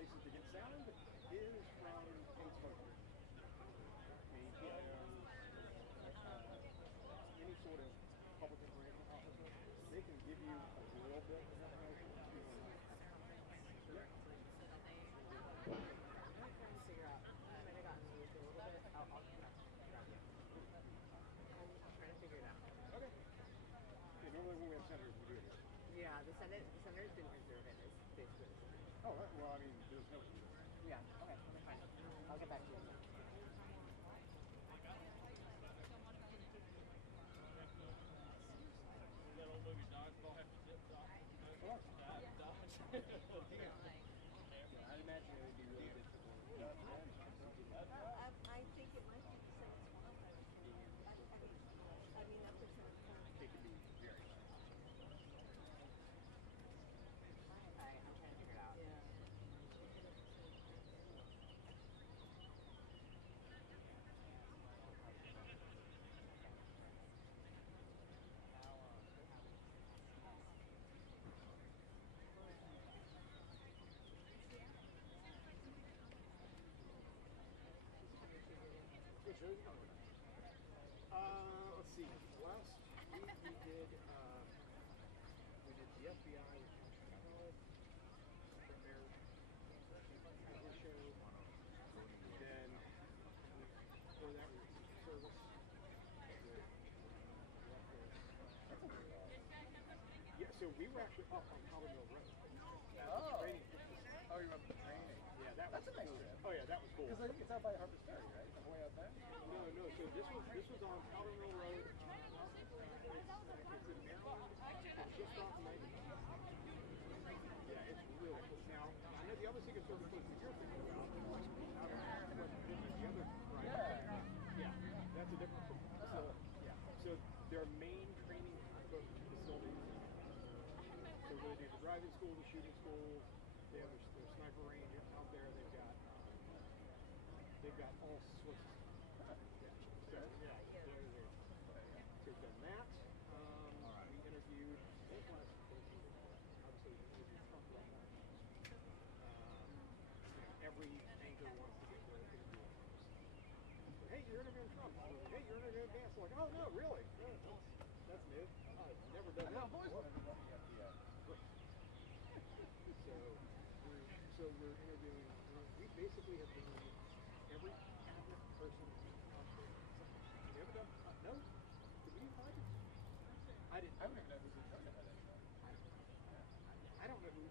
places to get sound is from Martinsburg. I mean, any sort of public information officer, they can give you a little bit of information. Figure out. I might have gotten used a little bit. I'll I'm trying to figure it out. Okay. Yeah, normally when we have senators, we do it. Yeah, the senators didn't reserve it. It's basically. Oh, well, I mean, there's no. Yeah. Okay. Fine. I'll get back to you. That old movie Dodgeball have to dip dodge. I imagine it would be really good for I think it might be the same as one. I mean, that percent. it could be very nice. I'm trying to figure it out. Yeah. Let's see. Last week we did the FBI their show. Then before that we were service. Yeah, so we were actually up on Powder Mill Road. Oh. Training. Oh, you went to training. Yeah, that's a nice trip. Oh yeah, that was cool. Because I think it's out by Harper's Ferry, right? The way out there? No. So this was on Powder Mill Road. It's in Maryland. It's just off 90. Yeah, it's really cool. Now, I know the other Secret Service place that you're thinking about. The other right. Yeah, that's a different thing. So yeah, so their main training facilities. So where they do the driving school, the shooting school. They have their sniper range out there. They've got all sorts of stuff. So yeah, so we've done that. We interviewed. Obviously, we interviewed Trump right now. Every anchor wants to get their interview. Hey, you're interviewing Trump. Hey, you're interviewing Vance. I'm like, oh no, really? No, that's new. I've never done that. Boys want to be the FBI. So we're interviewing. We basically have been every cabinet person out there. Have you ever done? No. Did we invite him? I didn't. I don't even know who's in charge of that anymore. I don't know who.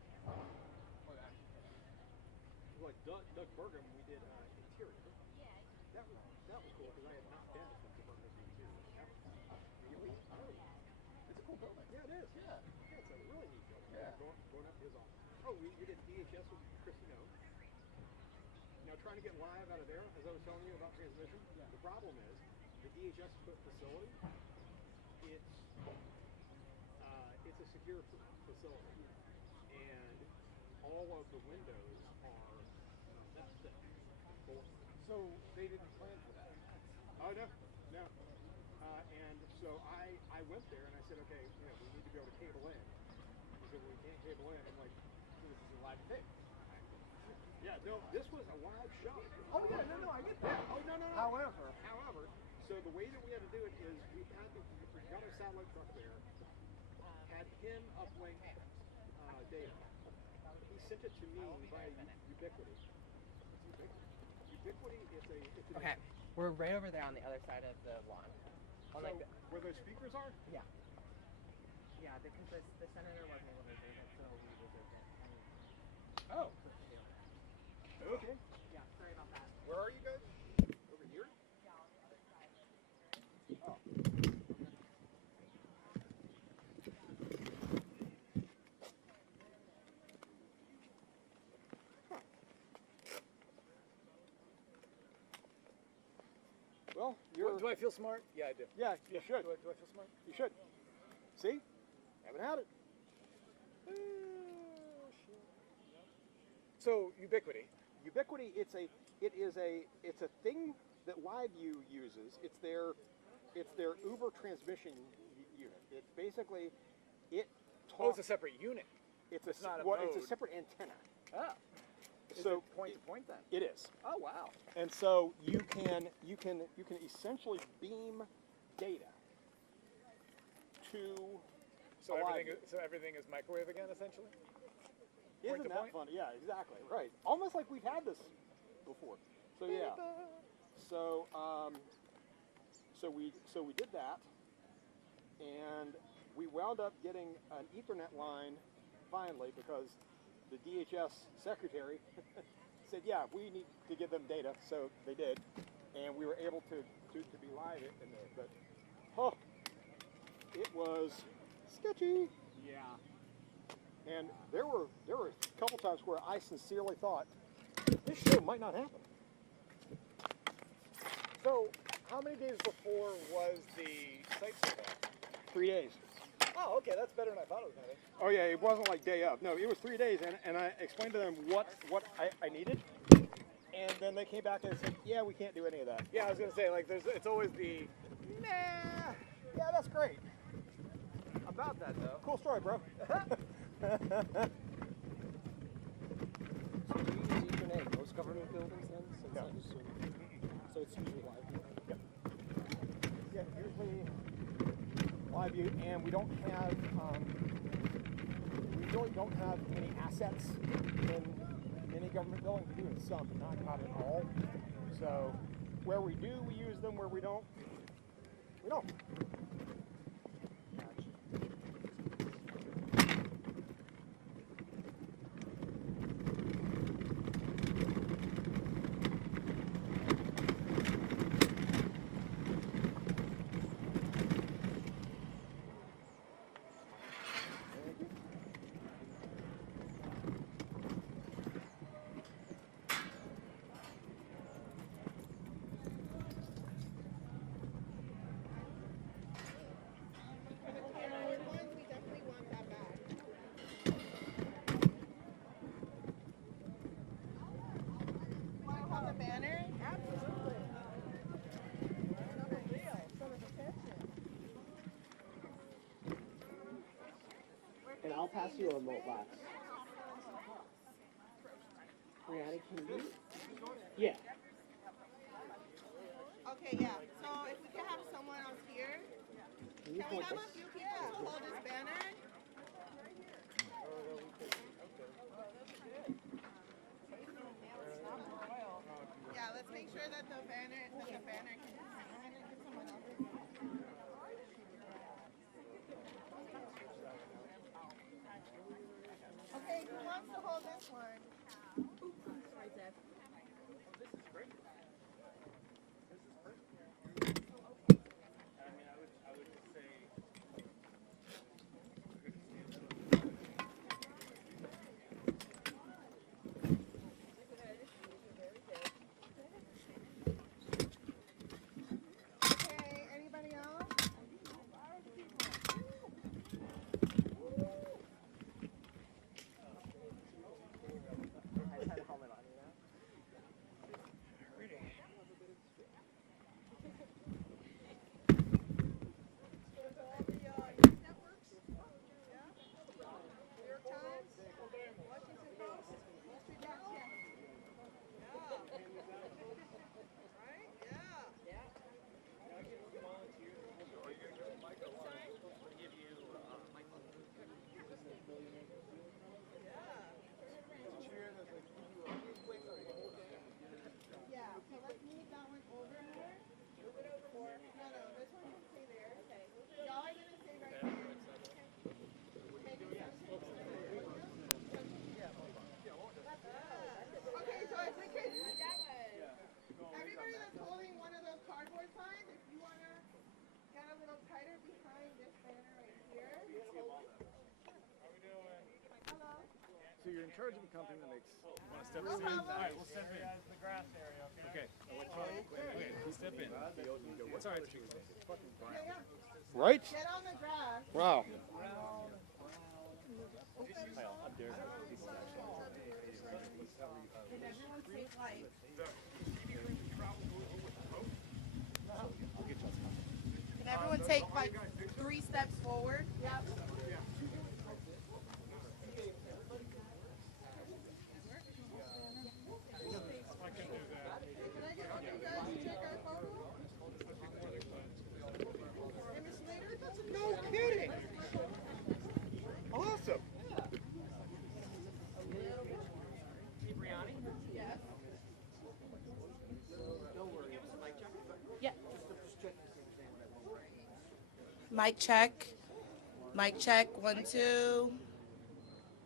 Like Doug Burgum, we did interior. That was cool because I had not been to Burgum's interior. It's a cool building. Yeah, it is. Yeah. It's a really neat building. Yeah. Going up to his office. Oh, we did DHS with Christy No. Now, trying to get live out of there, as I was telling you about transmission, the problem is the DHS facility, it's a secure facility, and all of the windows are So they didn't plan for that. Oh, no. And so I went there and I said, okay, we need to be able to cable in. He said, well, we can't cable in. I'm like, This is a live thing. yeah, no, this was a live show. Oh yeah, no, I get that. Oh, no. However, So the way that we had to do it is we got a satellite truck there, had him uplink data. He sent it to me via Ubiquity. Ubiquity is a Okay. We're right over there on the other side of the lawn. So where those speakers are? Yeah. Yeah, because the senator wasn't able to reserve it, so we reserved it. oh, Okay. Yeah, sorry about that. Where are you guys? Over here? Oh. Well, do I feel smart? Yeah, I do. Yeah, you should. Do I feel smart? You should. See? Haven't had it. So Ubiquity. Ubiquity, it's a thing that LiveView uses. It's their Uber transmission unit. It's basically Oh, it's a separate unit. it's not a it's a mode. separate antenna. Ah. Is So it point to point then? it is. Oh wow. And so you can essentially beam data to So a live everything is microwave again, essentially. Isn't to that point? funny? Yeah, exactly. Right. Almost like we've had this before. So yeah. So so we did that, and we wound up getting an Ethernet line finally because the DHS secretary said, yeah, we need to give them data. So they did, and we were able to be live in there. But it was sketchy. Yeah. And there were a couple times where I sincerely thought this show might not happen. So, how many days before was the site survey? 3 days. Oh, okay, that's better than I thought it was going to be. Oh yeah, it wasn't like day of. No, it was 3 days, and I explained to them what I needed, and then they came back and said, yeah, we can't do any of that. Yeah, I was going to say, like, it's always the, nah. Yeah, that's great. About that, though. Cool story, bro. So do you use Ethernet in most government buildings then? No. So it's usually live. Yeah, usually live view, and we don't have, we really don't have any assets in any government building. We do in some, not in all. So where we do, we use them. Where we don't, we don't. And I'll pass you a remote box. Brianna, can you? Yeah. Okay, yeah. So if we can have someone else here, Can you can we point have this? a few people to hold this banner? Yeah, let's make sure that the banner can. I'm gonna get someone else. Okay, who wants to hold this one? Sorry, Deb. Okay, anybody else? I just had a helmet on, you know? Yeah, so let's move that one over more. Move it over more. No, this one can stay there. Okay. Y'all are gonna stay right here. Okay, so if we could, everybody that's holding one of those cardboard signs, if you wanna get a little tighter behind this banner right here. Hello. So you're in charge of a company that makes. Want to step No problem. All right, we'll step in. The grass area, okay? Okay, step in. Sorry, it's fucking Okay, yeah. Right? Get on the grass. Wow. Can everyone take like? Can everyone take like 3 steps forward? Yep. Mic check. Mic check, 1, 2.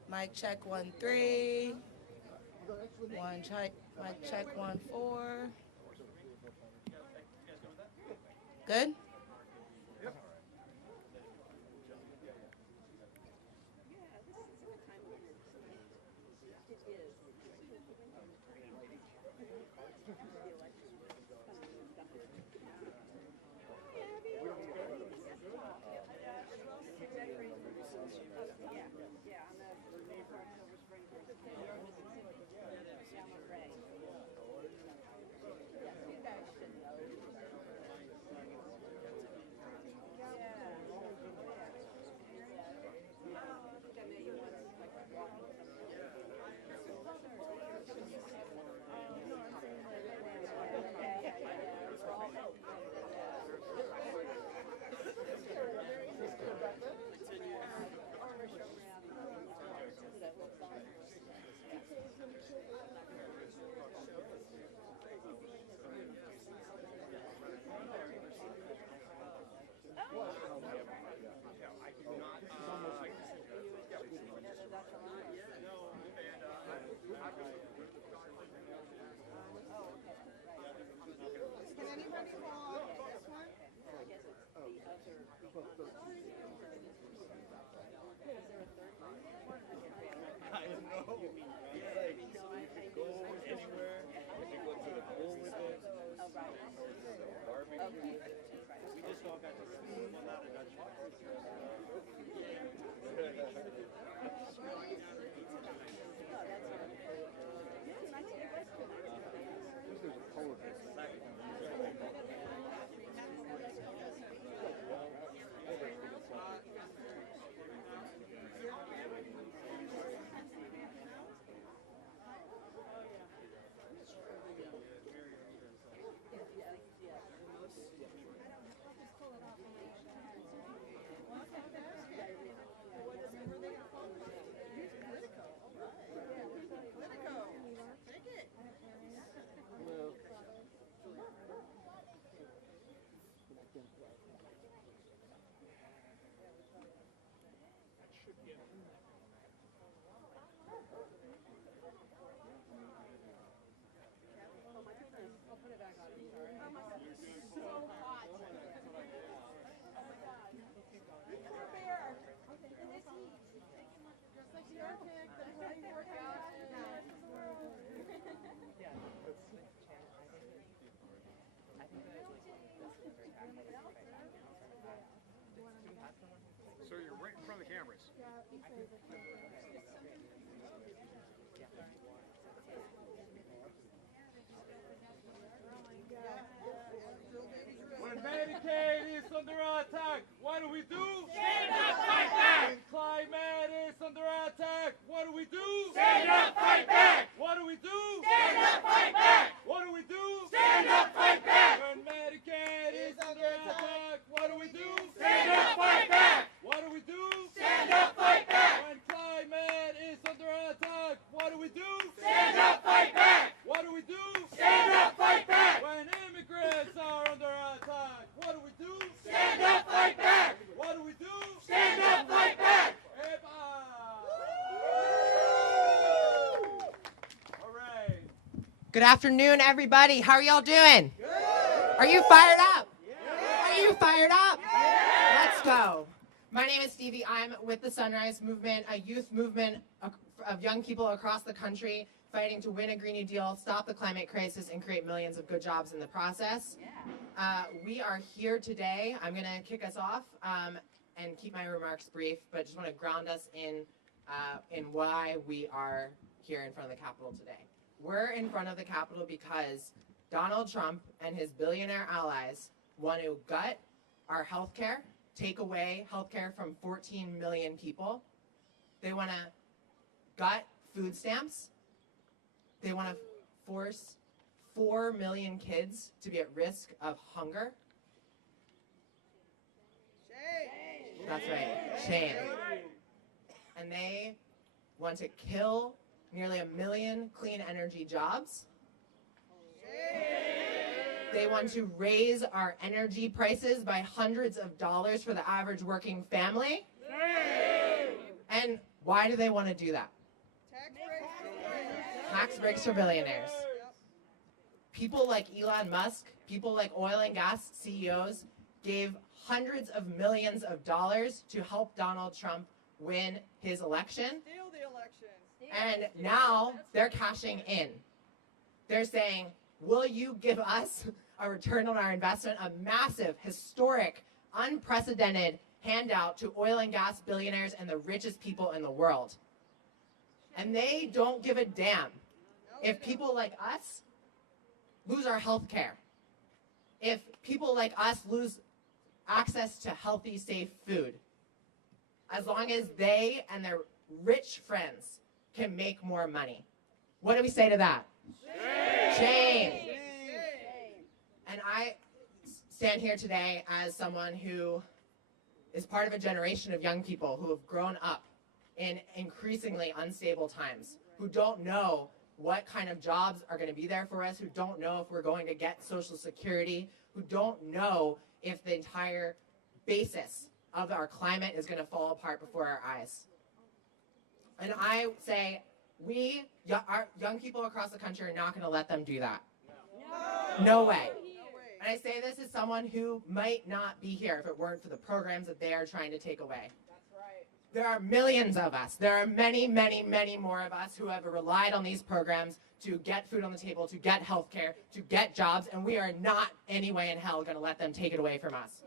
Mic check, 1, 3. Mic check, 1, 4. Good? Can anybody hold this one? I know. Like, you could go anywhere. You could go to the pool with it. Barbecue. We just all got to see one out of Dutch. So you're right in front of the cameras. When Medicaid is under attack, what do we do? Stand up, fight back! When climate is under attack, what do we do? Stand up, fight back! What do we do? Stand up, fight back! What do we do? Stand up, fight back! When Medicaid is under attack, what do we do? Stand up, fight back! What do we do? Stand up, fight back! When climate is under attack, what do we do? Stand up, fight back! What do we do? Stand up, fight back! When immigrants are under attack, what do we do? Stand up, fight back! What do we do? Stand up, fight back! All right. Good afternoon, everybody. How are y'all doing? Good. Are you fired up? Yeah. Are you fired up? Yeah. Let's go. My name is Stevie. I'm with the Sunrise Movement, a youth movement of young people across the country fighting to win a Green New Deal, stop the climate crisis, and create millions of good jobs in the process. Yeah. We are here today. I'm going to kick us off and keep my remarks brief, but just want to ground us in why we are here in front of the Capitol today. We're in front of the Capitol because Donald Trump and his billionaire allies want to gut our health care, take away health care from 14 million people. They want to gut food stamps. They want to force 4 million kids to be at risk of hunger. Shame. That's right, shame. And they want to kill nearly 1 million clean energy jobs. Shame. They want to raise our energy prices by hundreds of dollars for the average working family. And why do they want to do that? Tax breaks for billionaires. People like Elon Musk, people like oil and gas CEOs gave hundreds of millions of dollars to help Donald Trump win his election. Steal the election. And now they're cashing in. They're saying, will you give us a return on our investment, a massive, historic, unprecedented handout to oil and gas billionaires and the richest people in the world? And they don't give a damn if people like us lose our health care, if people like us lose access to healthy, safe food, as long as they and their rich friends can make more money. What do we say to that? Shame. And I stand here today as someone who is part of a generation of young people who have grown up in increasingly unstable times, who don't know what kind of jobs are going to be there for us, who don't know if we're going to get Social Security, who don't know if the entire basis of our climate is going to fall apart before our eyes. And I say, our young people across the country are not going to let them do that. No way. And I say this as someone who might not be here if it weren't for the programs that they are trying to take away. There are millions of us. There are many, many, many more of us who have relied on these programs to get food on the table, to get health care, to get jobs, and we are not any way in hell going to let them take it away from us.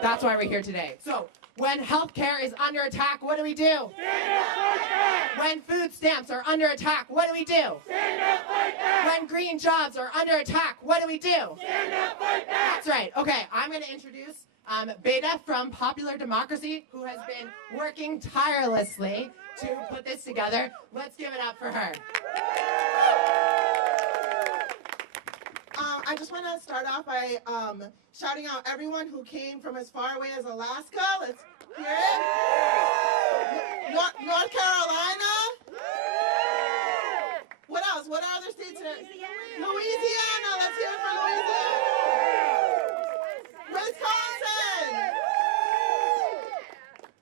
That's why we're here today. So when health care is under attack, what do we do? When food stamps are under attack, what do we do? When green jobs are under attack, what do we do? That's right. Okay, I'm going to introduce Beta from Popular Democracy, who has been working tirelessly to put this together. Let's give it up for her. I just want to start off by shouting out everyone who came from as far away as Alaska. Let's hear it. North Carolina. What else? What are other states? Louisiana. Let's hear it for Louisiana. Wisconsin.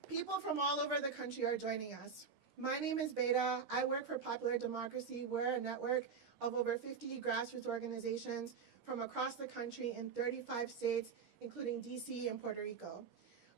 People from all over the country are joining us. My name is Beta. I work for Popular Democracy. We're a network of over 50 grassroots organizations from across the country in 35 states, including DC and Puerto Rico.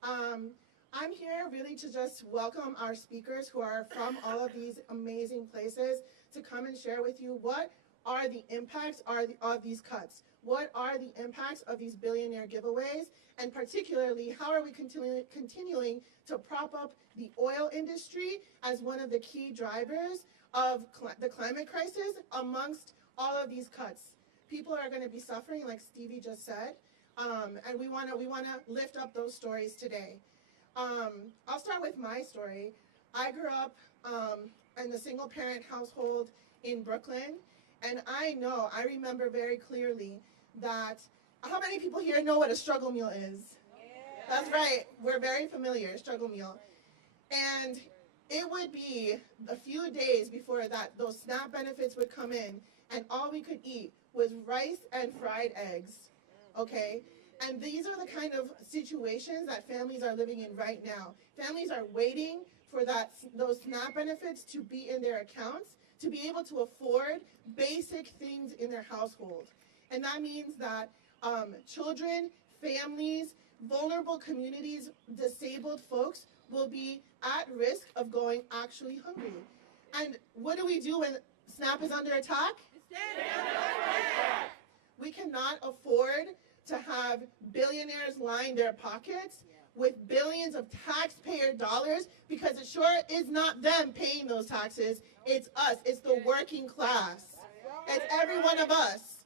I'm here really to just welcome our speakers who are from all of these amazing places to come and share with you what are the impacts of these cuts. What are the impacts of these billionaire giveaways? And particularly, how are we continuing to prop up the oil industry as one of the key drivers of the climate crisis amongst all of these cuts? People are going to be suffering, like Stevie just said, and we want to lift up those stories today. I'll start with my story. I grew up in a single-parent household in Brooklyn, and I remember very clearly that, how many people here know what a struggle meal is? Yeah. That's right, we're very familiar, struggle meal. And it would be a few days before that those SNAP benefits would come in, and all we could eat was rice and fried eggs, okay? And these are the kind of situations that families are living in right now. Families are waiting for those SNAP benefits to be in their accounts, to be able to afford basic things in their household. And that means that children, families, vulnerable communities, disabled folks will be at risk of going actually hungry. And what do we do when SNAP is under attack? We cannot afford to have billionaires line their pockets with billions of taxpayer dollars, because it sure is not them paying those taxes, it's us, it's the working class. It's every one of us.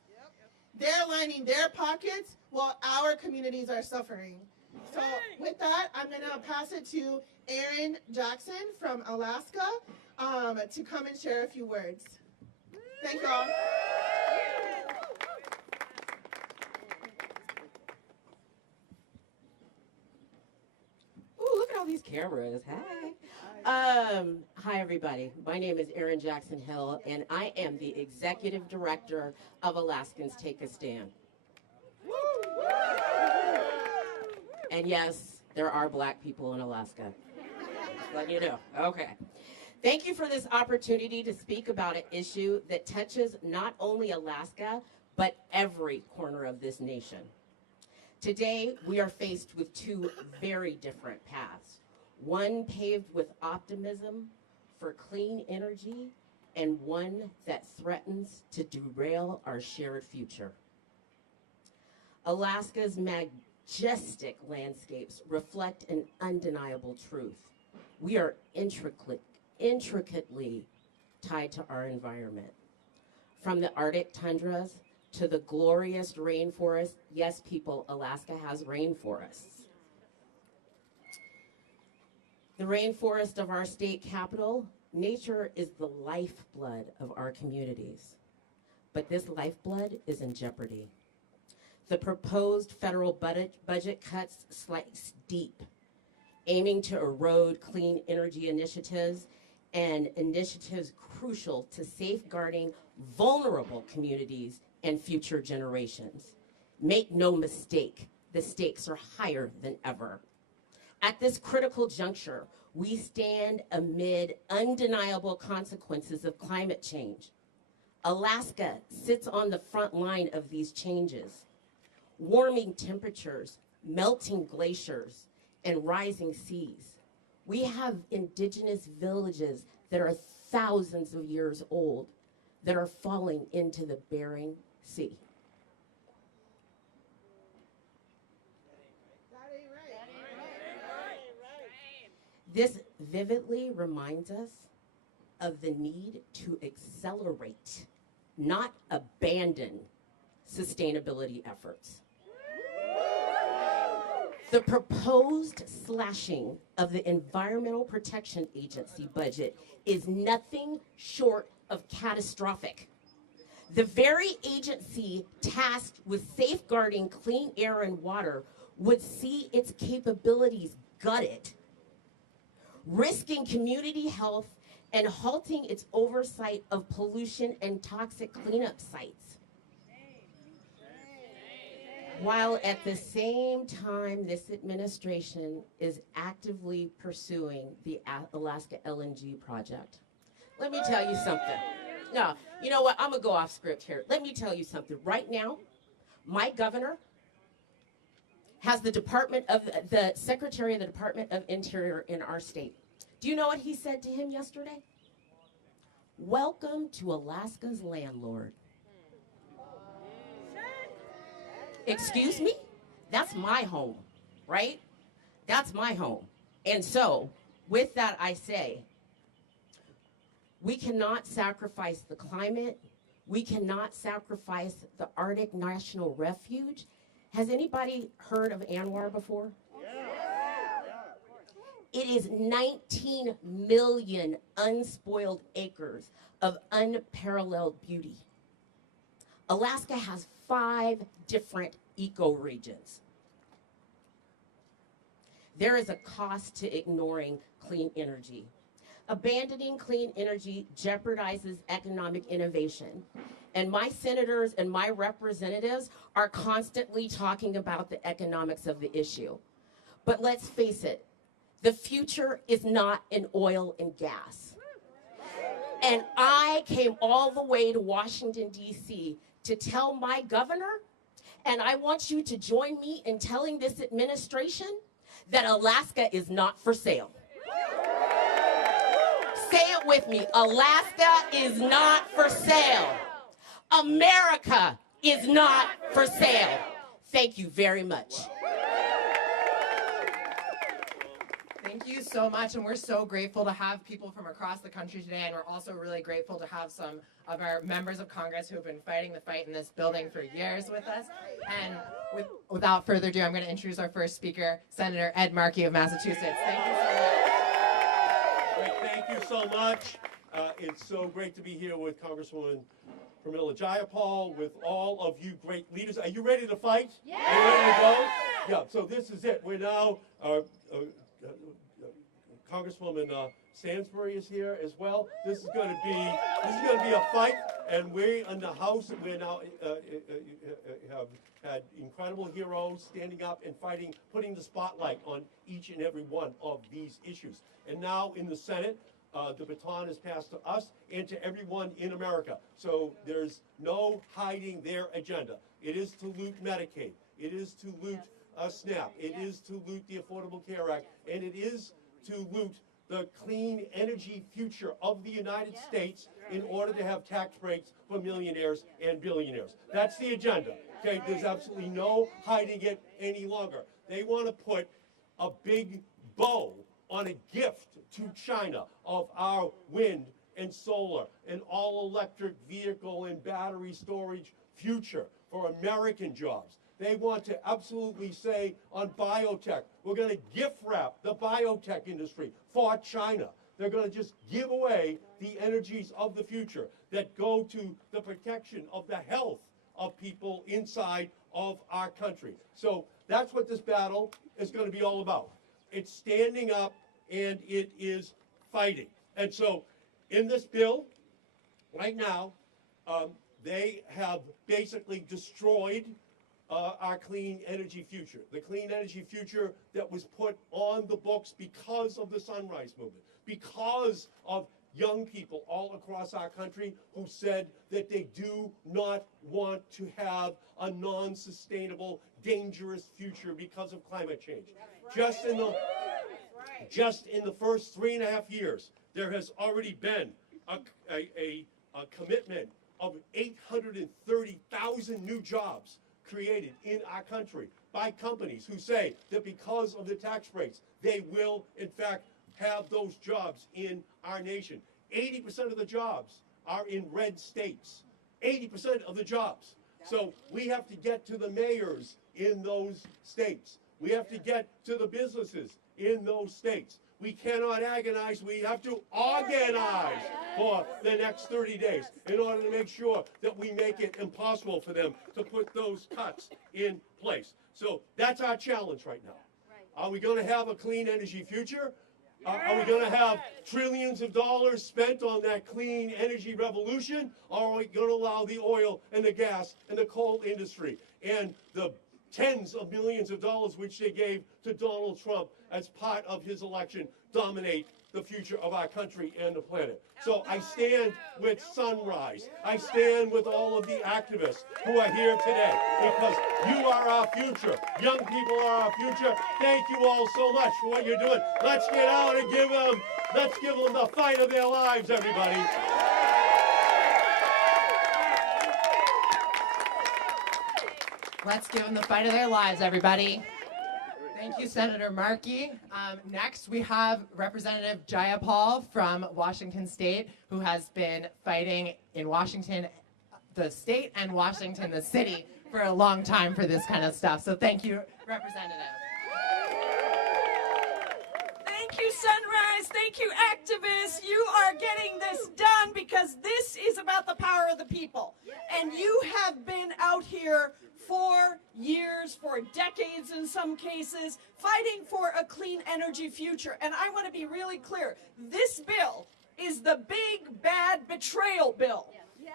They're lining their pockets while our communities are suffering. So with that, I'm going to pass it to Erin Jackson from Alaska to come and share a few words. Thank you all. Ooh, look at all these cameras. Hi, everybody. My name is Erin Jackson Hill, and I am the Executive Director of Alaskans Take a Stand. And yes, there are black people in Alaska. Just letting you know. Okay. Thank you for this opportunity to speak about an issue that touches not only Alaska, but every corner of this nation. Today, we are faced with two very different paths. One paved with optimism for clean energy, and one that threatens to derail our shared future. Alaska's majestic landscapes reflect an undeniable truth. We are intricately tied to our environment. From the Arctic tundras to the glorious rainforest, yes, people, Alaska has rainforests. The rainforest of our state capital, nature is the lifeblood of our communities. But this lifeblood is in jeopardy. The proposed federal budget cuts slice deep, aiming to erode clean energy initiatives and initiatives crucial to safeguarding vulnerable communities and future generations. Make no mistake, the stakes are higher than ever. At this critical juncture, we stand amid undeniable consequences of climate change. Alaska sits on the front line of these changes. Warming temperatures, melting glaciers, and rising seas. We have indigenous villages that are thousands of years old that are falling into the Bering Sea. This vividly reminds us of the need to accelerate, not abandon, sustainability efforts. The proposed slashing of the Environmental Protection Agency budget is nothing short of catastrophic. The very agency tasked with safeguarding clean air and water would see its capabilities gutted, risking community health and halting its oversight of pollution and toxic cleanup sites. While at the same time, this administration is actively pursuing the Alaska LNG project. Let me tell you something. No, you know what? I'm gonna go off script here. Let me tell you something. Right now, my governor has the Secretary of the Department of Interior in our state. Do you know what he said to him yesterday? Welcome to Alaska's landlord. Excuse me? That's my home, right? That's my home. And so, with that I say, we cannot sacrifice the climate. We cannot sacrifice the Arctic National Refuge. Has anybody heard of Anwar before? It is 19 million unspoiled acres of unparalleled beauty. Alaska has 5 different ecoregions. There is a cost to ignoring clean energy. Abandoning clean energy jeopardizes economic innovation. And my senators and my representatives are constantly talking about the economics of the issue. But let's face it, the future is not in oil and gas. And I came all the way to Washington, D.C. to tell my governor, and I want you to join me in telling this administration that Alaska is not for sale. Say it with me. Alaska is not for sale. America is not for sale. Thank you very much. Thank you so much, and we're so grateful to have people from across the country today, and we're also really grateful to have some of our members of Congress who have been fighting the fight in this building for years with us. And without further ado, I'm going to introduce our first speaker, Senator Ed Markey of Massachusetts. Thank you so much. Great, thank you so much. It's so great to be here with Congresswoman Pramila Jayapal, with all of you great leaders. Are you ready to fight? Yeah. Are you ready to go? Yeah, so this is it. We're now... Congresswoman Stansbury is here as well. This is going to be a fight, And we in the House, we now have had incredible heroes standing up and fighting, putting the spotlight on each and every one of these issues. And now in the Senate, the baton is passed to us and to everyone in America. So there's no hiding their agenda. It is to loot Medicaid. It is to loot SNAP. It is to loot the Affordable Care Act. And it is to loot the clean energy future of the United States in order to have tax breaks for millionaires and billionaires. That's the agenda. Okay, there's absolutely no hiding it any longer. They want to put a big bow on a gift to China of our wind and solar and all-electric vehicle and battery storage future for American jobs. They want to absolutely say on biotech, we're going to gift wrap the biotech industry for China. They're going to just give away the energies of the future that go to the protection of the health of people inside of our country. So that's what this battle is going to be all about. It's standing up and it is fighting. And so in this bill, right now, they have basically destroyed our clean energy future. The clean energy future that was put on the books because of the Sunrise Movement, because of young people all across our country who said that they do not want to have a non-sustainable, dangerous future because of climate change. Just in the first 3.5 years, there has already been a commitment of 830,000 new jobs created in our country by companies who say that because of the tax breaks, they will, in fact, have those jobs in our nation. 80% of the jobs are in red states. 80% of the jobs. So we have to get to the mayors in those states. We have to get to the businesses in those states. We cannot agonize, we have to organize for the next 30 days in order to make sure that we make it impossible for them to put those cuts in place. So that's our challenge right now. Are we going to have a clean energy future? Are we going to have trillions of dollars spent on that clean energy revolution? Or are we going to allow the oil and the gas and the coal industry and the tens of millions of dollars which they gave to Donald Trump as part of his election dominate the future of our country and the planet? So I stand with Sunrise. I stand with all of the activists who are here today because you are our future. Young people are our future. Thank you all so much for what you're doing. Let's get out and let's give them the fight of their lives, everybody. Let's give them the fight of their lives, everybody. Thank you, Senator Markey. Next, we have Representative Jayapal from Washington State, who has been fighting in Washington, the state, and Washington, the city, for a long time for this kind of stuff. So thank you, Representative. Thank you, Sunrise. Thank you, activists. You are getting this done because this is about the power of the people. And you have been out here for years, for decades in some cases, fighting for a clean energy future. And I want to be really clear. This bill is the big, bad betrayal bill.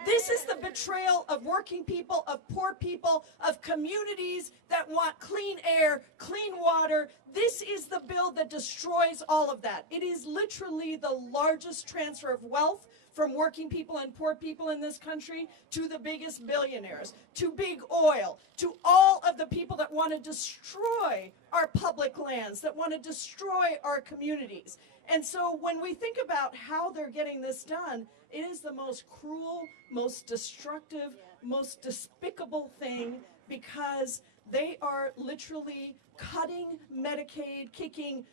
This is the betrayal of working people, of poor people, of communities that want clean air, clean water. This is the bill that destroys all of that. It is literally the largest transfer of wealth from working people and poor people in this country to the biggest billionaires, to big oil, to all of the people that want to destroy our public lands, that want to destroy our communities. And so when we think about how they're getting this done, it is the most cruel, most destructive, most despicable thing because they are literally cutting Medicaid, kicking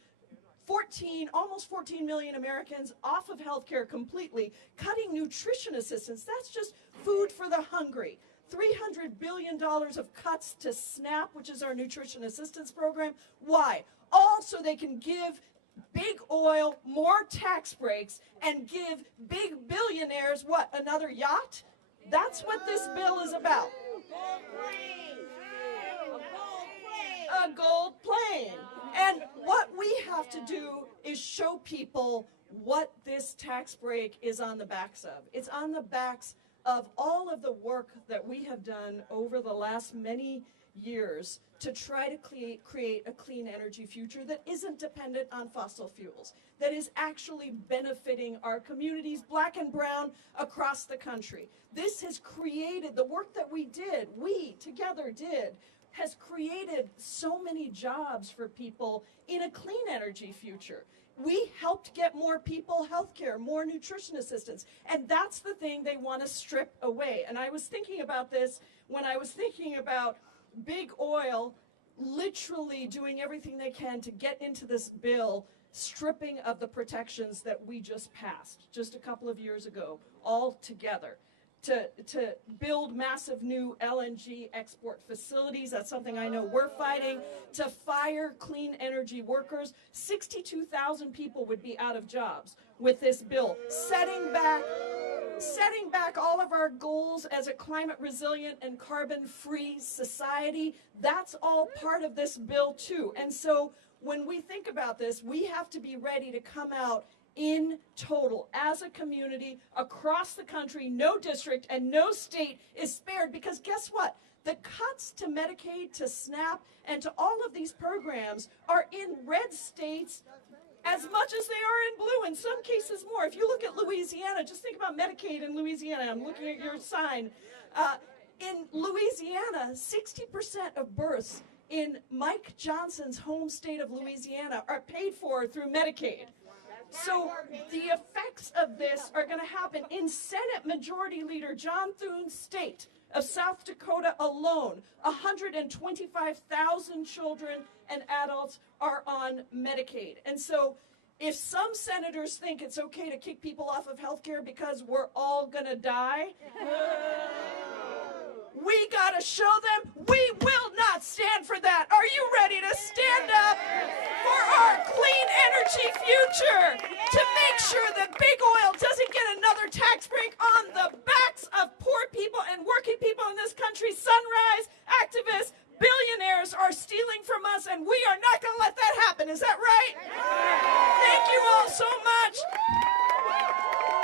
almost 14 million Americans off of health care completely, cutting nutrition assistance. That's just food for the hungry. $300 billion of cuts to SNAP, which is our nutrition assistance program. Why? All so they can give big oil more tax breaks and give big billionaires, what, another yacht? That's what this bill is about. A gold plane. And what we have to do is show people what this tax break is on the backs of. It's on the backs of all of the work that we have done over the last many years to try to create a clean energy future that isn't dependent on fossil fuels, that is actually benefiting our communities, black and brown, across the country. This has created, the work that we together did, has created so many jobs for people in a clean energy future. We helped get more people health care, more nutrition assistance, and that's the thing they want to strip away. And I was thinking about this when I was thinking about big oil literally doing everything they can to get into this bill, stripping of the protections that we just passed just a couple of years ago, all together. To build massive new LNG export facilities. That's something I know we're fighting. To fire clean energy workers. 62,000 people would be out of jobs with this bill, setting back all of our goals as a climate resilient and carbon free society. That's all part of this bill too. And so when we think about this, we have to be ready to come out in total, as a community, across the country. No district and no state is spared, because guess what? The cuts to Medicaid, to SNAP, and to all of these programs are in red states as much as they are in blue, in some cases more. If you look at Louisiana, just think about Medicaid in Louisiana. I'm looking at your sign. In Louisiana, 60% of births in Mike Johnson's home state of Louisiana are paid for through Medicaid. So the effects of this are going to happen in Senate Majority Leader John Thune's state of South Dakota alone. 125,000 children and adults are on Medicaid. And so if some senators think it's okay to kick people off of health care because we're all going to die, we got to show them we will not stand for that. Are you ready to stand up for our clean energy future? To make sure that big oil doesn't get another tax break on the backs of poor people and working people in this country. Sunrise activists, billionaires are stealing from us, and we are not going to let that happen. Is that right? Thank you all so much.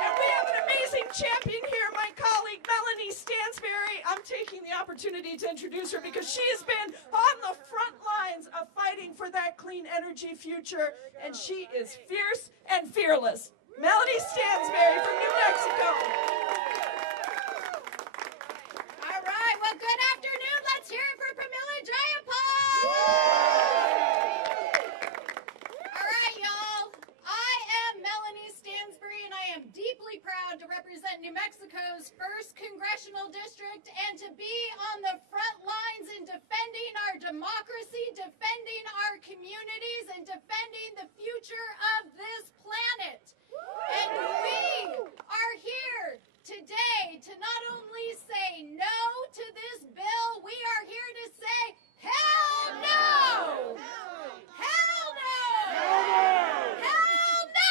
And we have an amazing champion here, my colleague Melanie Stansbury. I'm taking the opportunity to introduce her because she has been on the front lines of fighting for that clean energy future, and she is fierce and fearless. Melanie Stansbury from New Mexico. All right, well, good afternoon. Let's hear it for Pramila Jayapal. All right, y'all. I am Melanie Stansbury, and I am deeply proud to represent New Mexico's 1st Congressional District and to be on the front lines in defending our democracy, defending our communities, and defending the future of this planet. And we are here today to not only say no to this bill, we are here to say hell no! Hell no! Hell no!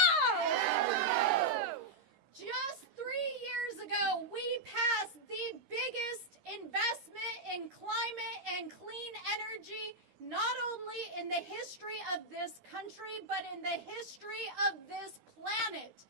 Just 3 years ago, we passed the biggest investment in climate and clean energy, not only in the history of this country, but in the history of this planet.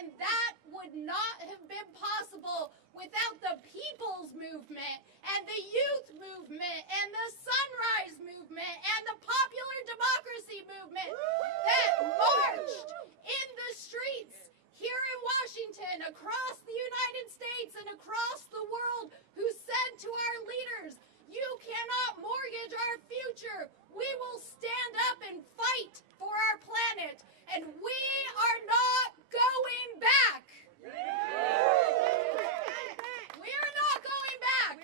And that would not have been possible without the people's movement and the youth movement and the sunrise movement and the popular democracy movement that marched in the streets here in Washington, across the United States and across the world, who said to our leaders, you cannot mortgage our future. We will stand up and fight for our planet, and we are not going back. We are not going back.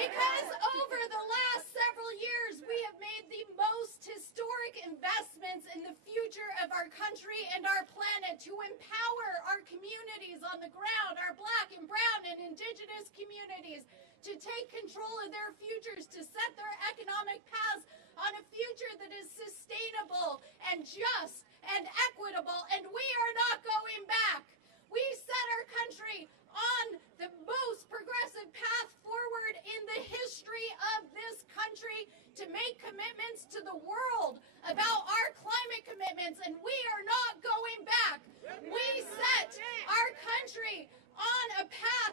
Because over the last several years, we have made the most historic investments in the future of our country and our planet to empower our communities on the ground, our Black and brown and indigenous communities, to take control of their futures, to set their economic paths on a future that is sustainable and just and equitable, and we are not going back. We set our country on the most progressive path forward in the history of this country to make commitments to the world about our climate commitments, and we are not going back. We set our country on a path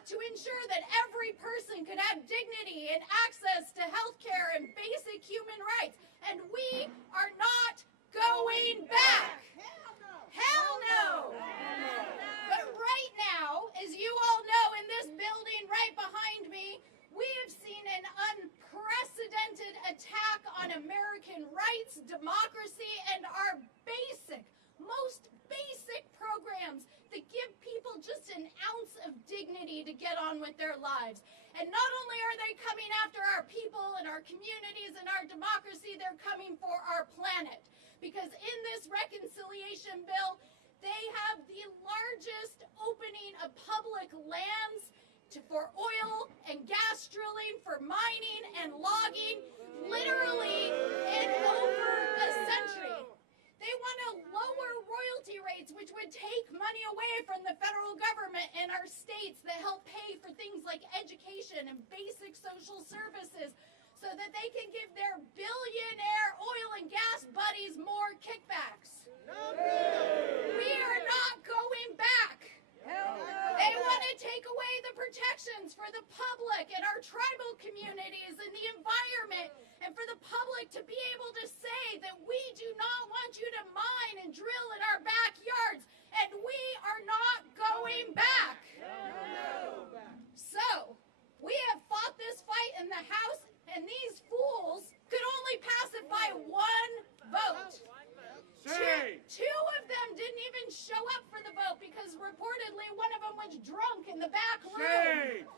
on with their lives. And not only are they coming after our people and our communities and our democracy, they're coming for our planet. Because in this reconciliation bill, they have the largest opening of public lands for oil and gas drilling, for mining and logging, literally in over a century. They want to lower royalty rates, which would take money away from the federal government and our states that help pay for things like education and basic social services so that they can give their billionaire oil and gas buddies more kickbacks. We are not going back. They want to take away the protections for the public and our tribal communities and the environment, and for the public to be able to say that we do not want you to mine and drill in our backyards, and we are not going back. So, we have fought this fight in the House, and these fools could only pass it by one vote. Two of them didn't even show up for the vote because reportedly one of them was drunk in the back room.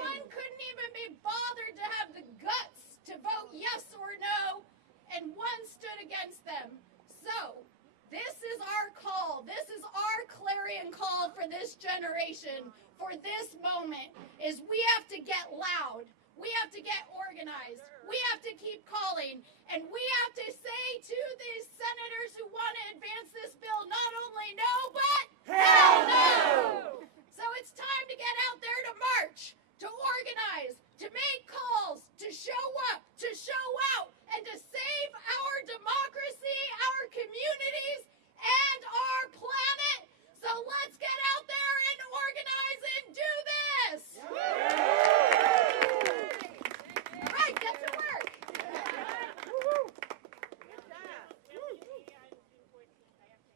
One couldn't even be bothered to have the guts to vote yes or no, and one stood against them. So, this is our call. This is our clarion call for this generation, for this moment, is we have to get loud. We have to get organized. We have to keep calling. And we have to say to these senators who want to advance this bill, not only no, but hell no! So it's time to get out there to march, to organize, to make calls, to show up, to show out, and to save our democracy, our communities, and our planet. So let's get out there and organize and do this! Get to work.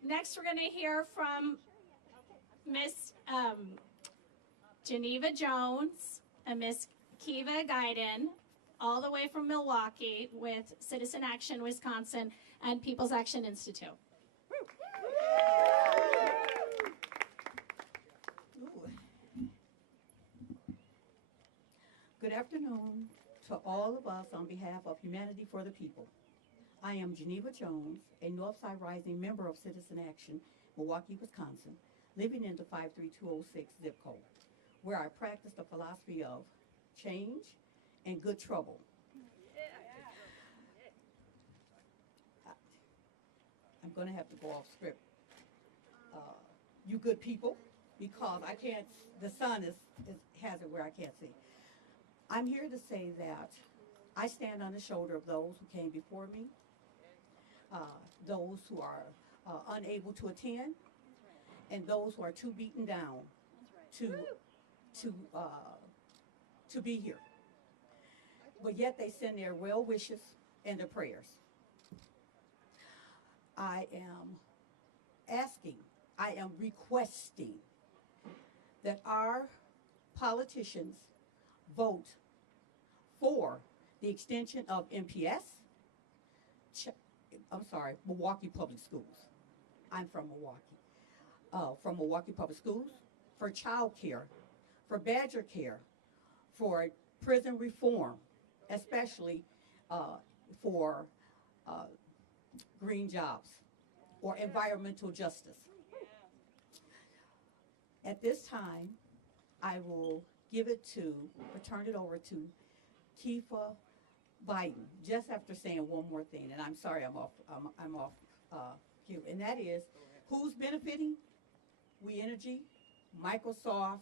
Next, we're going to hear from Miss Geneva Jones and Miss Kiva Guiden, all the way from Milwaukee with Citizen Action Wisconsin and People's Action Institute. Good afternoon to all of us on behalf of Humanity for the People. I am Geneva Jones, a Northside Rising member of Citizen Action, Milwaukee, Wisconsin, living in the 53206 zip code, where I practice the philosophy of change and good trouble. I'm going to have to go off script. You good people, because I can't, the sun has it where I can't see. I'm here to say that I stand on the shoulder of those who came before me, those who are unable to attend, and those who are too beaten down to be here. But yet they send their well wishes and their prayers. I am requesting that our politicians vote for the extension of MPS, Milwaukee Public Schools. I'm from Milwaukee. From Milwaukee Public Schools, for child care, for Badger care, for prison reform, especially for green jobs or environmental justice. At this time, I will turn it over to Kiva Biden, just after saying one more thing, and I'm sorry I'm off cue, and that is, who's benefiting? We Energy, Microsoft,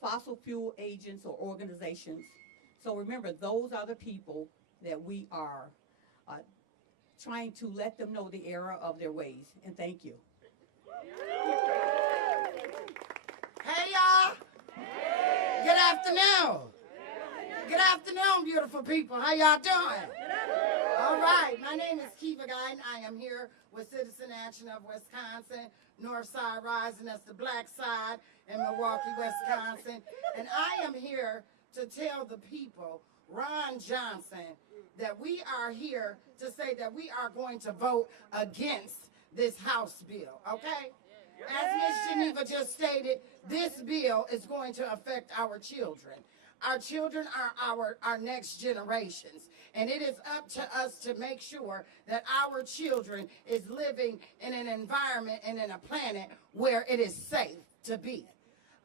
fossil fuel agents or organizations. So remember, those are the people that we are trying to let them know the error of their ways, and thank you. Hey, y'all. Good afternoon. Good afternoon, beautiful people. How y'all doing? All right. My name is Kiva Guiden. I am here with Citizen Action of Wisconsin, North Side Rising, that's the black side in Milwaukee, Wisconsin. And I am here to tell the people, Ron Johnson, that we are here to say that we are going to vote against this House bill, okay? As Ms. Geneva just stated, this bill is going to affect our children. Our children are our next generations. And it is up to us to make sure that our children is living in an environment and in a planet where it is safe to be.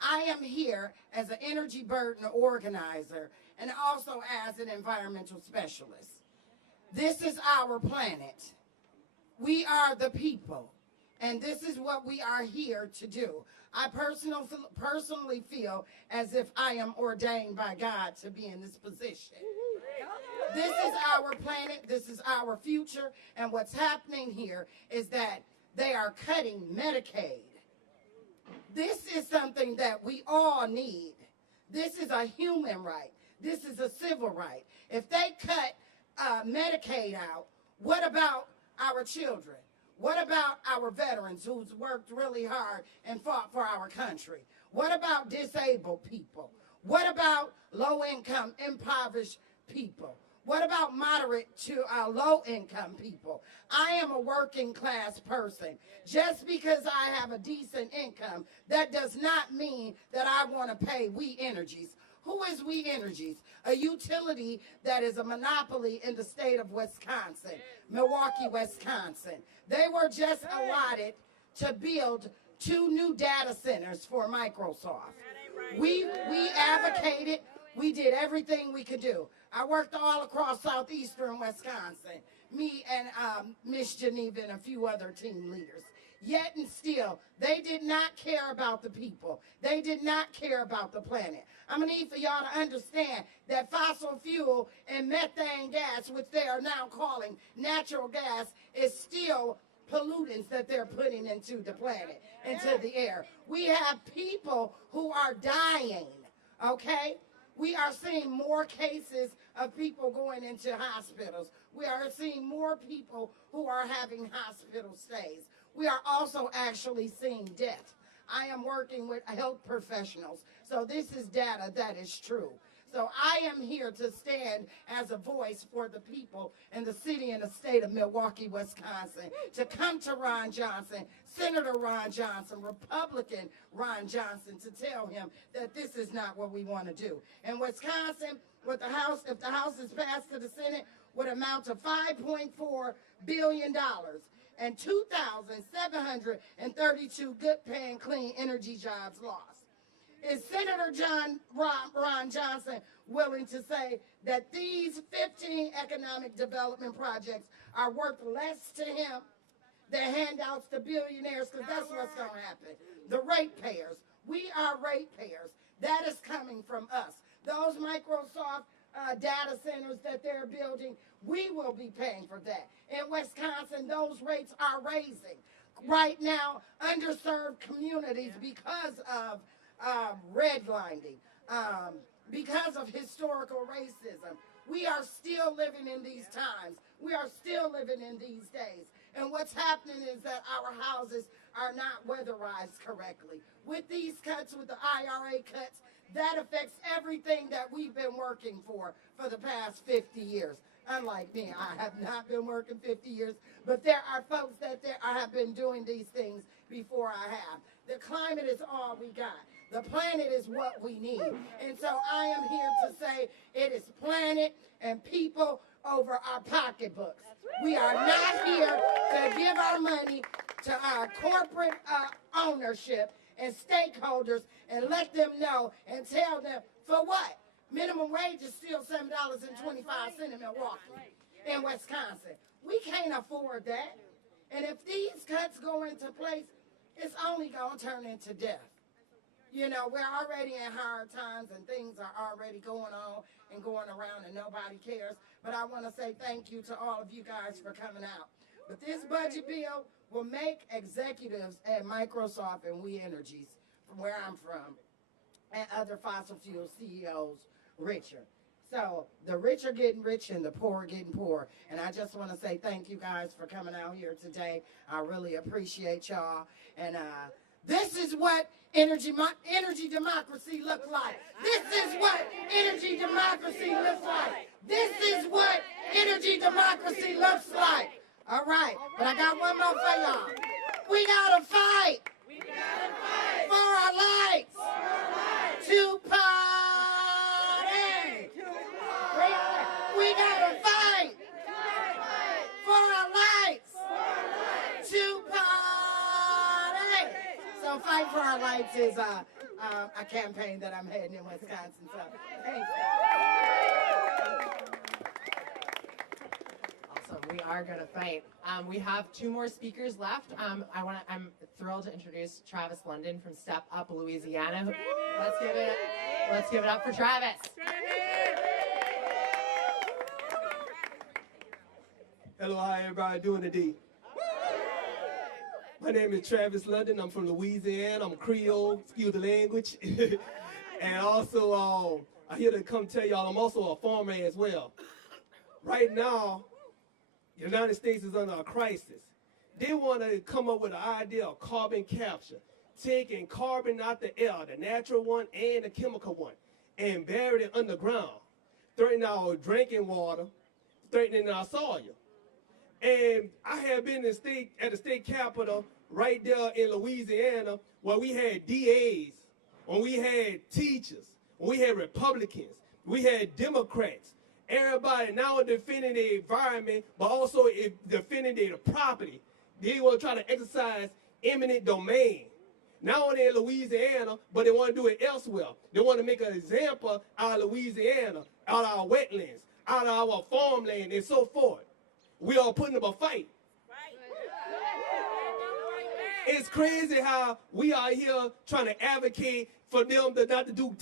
I am here as an energy burden organizer and also as an environmental specialist. This is our planet. We are the people, and this is what we are here to do. I personally feel as if I am ordained by God to be in this position. This is our planet, this is our future, and what's happening here is that they are cutting Medicaid. This is something that we all need. This is a human right. This is a civil right. If they cut Medicaid out, what about our children? What about our veterans who's worked really hard and fought for our country? What about disabled people? What about low-income, impoverished people? What about moderate to low-income people? I am a working class person. Just because I have a decent income, that does not mean that I want to pay We Energies. Who is We Energies? A utility that is a monopoly in the state of Wisconsin, Milwaukee, Wisconsin. They were just allotted to build 2 new data centers for Microsoft. We advocated, we did everything we could do. I worked all across southeastern Wisconsin, me and Miss Geneva and a few other team leaders. Yet and still, they did not care about the people. They did not care about the planet. I'm going to need for y'all to understand that fossil fuel and methane gas, which they are now calling natural gas, is still pollutants that they're putting into the planet, into the air. We have people who are dying, okay? We are seeing more cases of people going into hospitals. We are seeing more people who are having hospital stays. We are also actually seeing death. I am working with health professionals, so this is data that is true. So I am here to stand as a voice for the people in the city and the state of Milwaukee, Wisconsin, to come to Ron Johnson, Senator Ron Johnson, Republican Ron Johnson, to tell him that this is not what we want to do. In Wisconsin, with the House, if the House is passed to the Senate, would amount to $5.4 billion and 2,732 good-paying clean energy jobs lost. Is Senator Ron Johnson willing to say that these 15 economic development projects are worth less to him than handouts to billionaires? Because that's what's going to happen. The ratepayers. We are ratepayers. That is coming from us. Those Microsoft data centers that they're building, we will be paying for that. In Wisconsin, those rates are raising. Right now, underserved communities, because of redlining, because of historical racism, we are still living in these times. We are still living in these days. And what's happening is that our houses are not weatherized correctly. With these cuts, with the IRA cuts, that affects everything that we've been working for the past 50 years. Unlike me, I have not been working 50 years, but there are folks that have been doing these things before I have. The climate is all we got. The planet is what we need. And so I am here to say it is planet and people over our pocketbooks. We are not here to give our money to our corporate ownership and stakeholders and let them know and tell them, for what? Minimum wage is still $7.25 in Milwaukee, in Wisconsin. We can't afford that. And if these cuts go into place, it's only going to turn into death. You know, we're already in hard times and things are already going on and going around and nobody cares. But I want to say thank you to all of you guys for coming out. But this budget bill will make executives at Microsoft and We Energies, from where I'm from, and other fossil fuel CEOs richer. So the rich are getting rich and the poor are getting poor. And I just want to say thank you guys for coming out here today. I really appreciate y'all. And this is what energy democracy looks like. This is what energy democracy looks like. This is what energy democracy looks like. All right, but I got one more for y'all. We gotta fight. So Fight for Our Lights is a campaign that I'm heading in Wisconsin. So thanks. Awesome. We are going to fight. We have 2 more speakers left. I'm thrilled to introduce Travis London from Step Up, Louisiana. Let's give it up for Travis. Hello, how everybody doing today? My name is Travis London. I'm from Louisiana. I'm Creole, excuse the language. And also, I'm here to come tell y'all I'm also a farmer as well. Right now, the United States is under a crisis. They want to come up with an idea of carbon capture, taking carbon out the air, the natural one and the chemical one, and bury it underground, threatening our drinking water, threatening our soil. And I have been at the state capitol right there in Louisiana where we had DAs, when we had teachers, when we had Republicans, we had Democrats, everybody now defending the environment, but also defending their property. They want to try to exercise eminent domain. Not only in Louisiana, but they want to do it elsewhere. They want to make an example out of Louisiana, out of our wetlands, out of our farmland, and so forth. We are putting up a fight. It's crazy how we are here trying to advocate for them not to do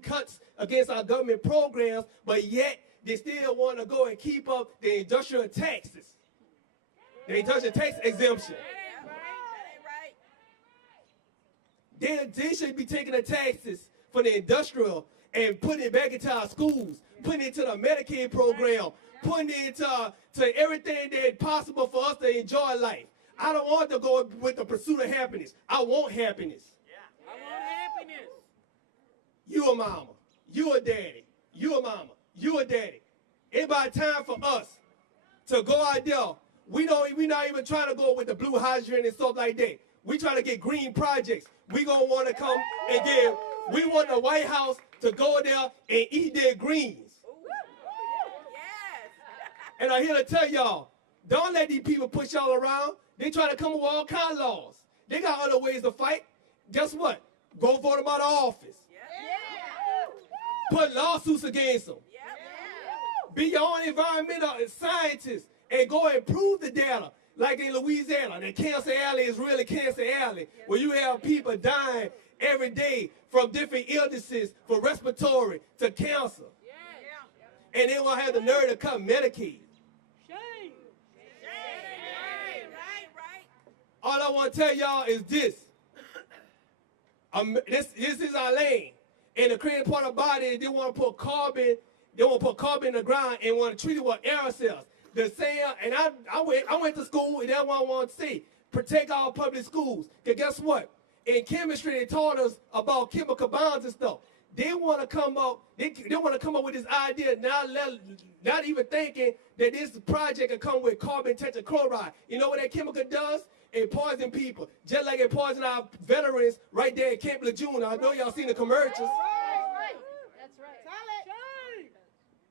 cuts against our government programs, but yet they still want to go and keep up the industrial taxes, the industrial tax exemption. They should be taking the taxes for the industrial and putting it back into our schools, putting it into the Medicaid program, putting it to everything that's possible for us to enjoy life. I don't want to go with the pursuit of happiness. I want happiness. I want happiness. You a mama. You a daddy. You a mama. You a daddy. It's about time for us to go out there. We not even trying to go with the blue hydrogen and stuff like that. We trying to get green projects. We gonna want to come and we want the White House to go there and eat their greens. And I'm here to tell y'all, don't let these people push y'all around. They try to come up with all kinds of laws. They got other ways to fight. Guess what? Go vote them out of office. Put lawsuits against them. Be your own environmental scientist and go and prove the data. Like in Louisiana, the Cancer Alley is really Cancer Alley, where you have people dying every day from different illnesses, from respiratory to cancer. And they won't have the nerve to cut Medicaid. All I want to tell y'all is this. This is our lane. And the crazy part about it is they want to put carbon in the ground and want to treat it with aerosols. The same, and I went to school, and that's what I want to say. Protect our public schools. Because guess what? In chemistry, they taught us about chemical bonds and stuff. They want to come up. They want to come up with this idea, not even thinking that this project can come with carbon tetrachloride. You know what that chemical does? It poisons people, just like it poisoned our veterans right there at Camp Lejeune. I know y'all seen the commercials. That's right.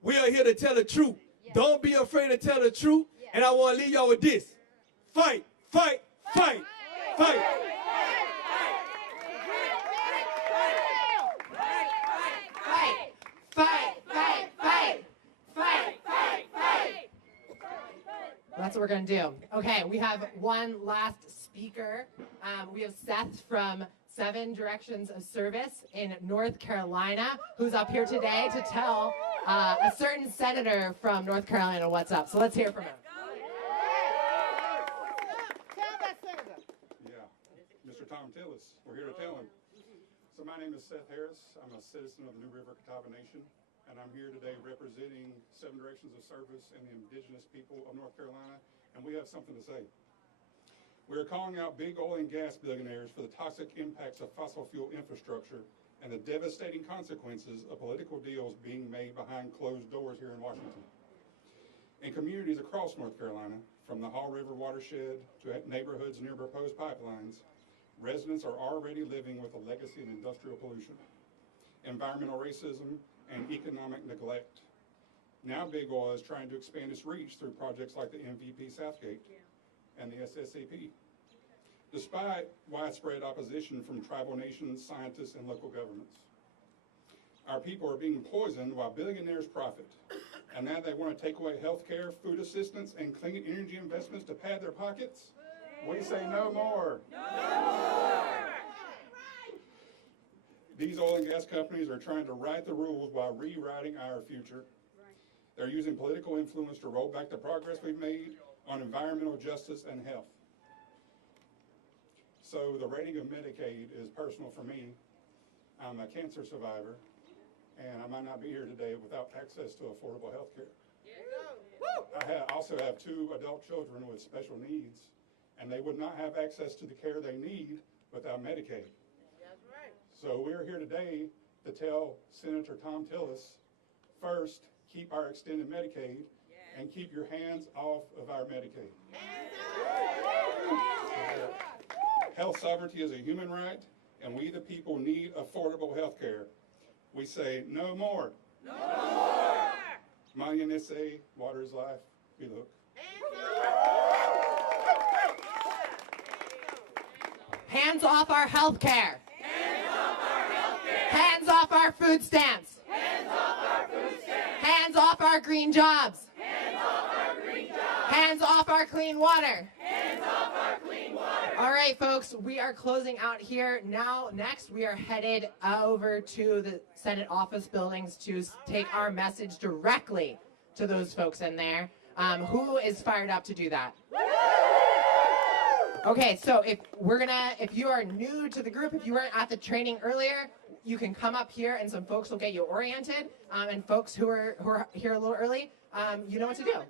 We are here to tell the truth. Don't be afraid to tell the truth. And I want to leave y'all with this. Fight, fight, fight, fight. That's what we're going to do. Okay, we have one last speaker. We have Seth from 7 Directions of Service in North Carolina, who's up here today to tell a certain senator from North Carolina what's up. So let's hear from him. Yeah, Mr. Tom Tillis, we're here to tell him. So my name is Seth Harris. I'm a citizen of the New River Catawba Nation, and I'm here today representing 7 Directions of Service and the indigenous people of North Carolina, and we have something to say. We are calling out big oil and gas billionaires for the toxic impacts of fossil fuel infrastructure and the devastating consequences of political deals being made behind closed doors here in Washington. In communities across North Carolina, from the Haw River watershed to neighborhoods near proposed pipelines, residents are already living with a legacy of industrial pollution, environmental racism, and economic neglect. Now Big Oil is trying to expand its reach through projects like the MVP Southgate and the SSCP. despite widespread opposition from tribal nations, scientists, and local governments. Our people are being poisoned while billionaires profit. And now they want to take away health care, food assistance, and clean energy investments to pad their pockets? We say no more. No more! These oil and gas companies are trying to write the rules while rewriting our future. They're using political influence to roll back the progress we've made on environmental justice and health. So the rating of Medicaid is personal for me. I'm a cancer survivor, and I might not be here today without access to affordable health care. I also have 2 adult children with special needs, and they would not have access to the care they need without Medicaid. That's right. So we're here today to tell Senator Tom Tillis, first, keep our extended Medicaid, and keep your hands off of our Medicaid. Health sovereignty is a human right, and we the people need affordable health care. We say no more. No more. Mayanese, water is life. We look. Hands off our health care. Hands off our health care. Hands off our food stamps. Hands off our food stamps. Hands off our green jobs. Hands off our green jobs. Hands off our clean water. Hands off our clean water. All right, folks, we are closing out here. Now, next, we are headed over to the Senate office buildings to take our message directly to those folks in there. Who is fired up to do that? Okay, so if you are new to the group, if you weren't at the training earlier, you can come up here and some folks will get you oriented. And folks who are here a little early, you know what to do.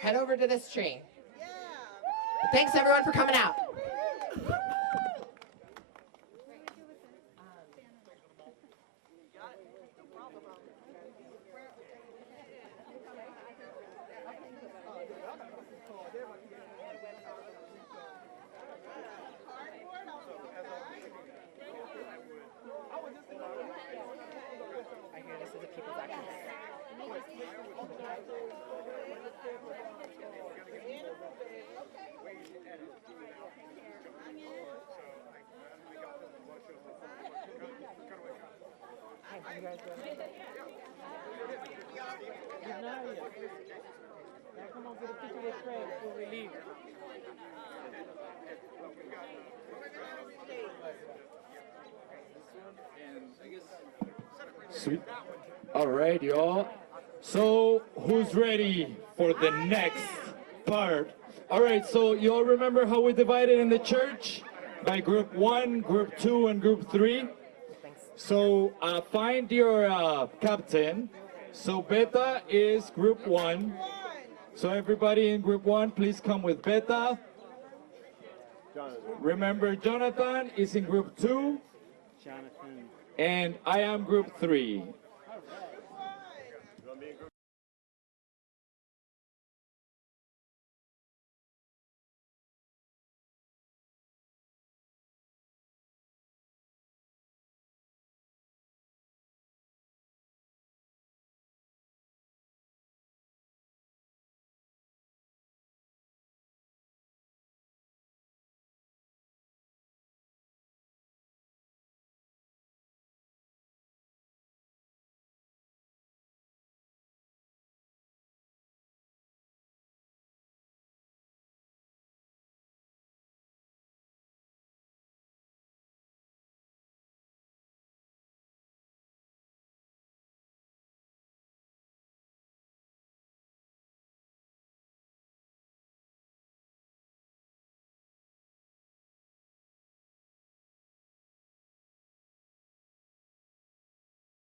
Head over to this tree. Thanks everyone for coming out. Come on, get a picture with Fred before we leave. Sweet. All right, y'all. So, who's ready for the next part? All right, so you all remember how we divided in the church? By group 1, group 2, and group 3? So, find your captain. So, Beta is group 1. So, everybody in group 1, please come with Beta. Remember, Jonathan is in group 2. And I am group 3.